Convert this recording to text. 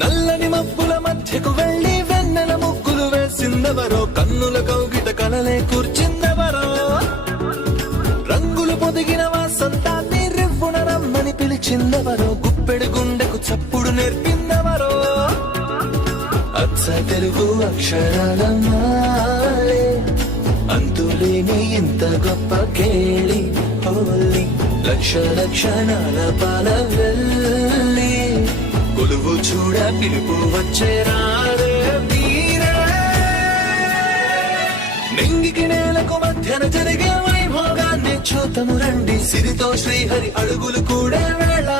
నల్లని మబ్బుల మధ్యకు వెళ్లి వెన్నెల ముగ్గులు వేసిందెవరో, కన్నుల కౌగిట కలలే కూర్చిందెవరో, రంగులు పొదిగిన వాసంతాన్ని రివ్వున రమ్మని పిలిచిందెవరో, గుప్పెడు గుండెకు చప్పుడు నేర్పిందెవరో, అచ్చ తెలుగు అక్షరాల మాలే అంతులేని ఇంత గొప్ప కేళి హోలీ, లక్ష లక్షణాల పాల వెళ్ళి కొలువు చూడ పిలుపు వచ్చే రారే వీరే, నింగికి నేలకు మధ్యన జరిగే వైభోగాన్ని చూతము రండి, సిరితో శ్రీహరి అడుగులు కూడా వేళ.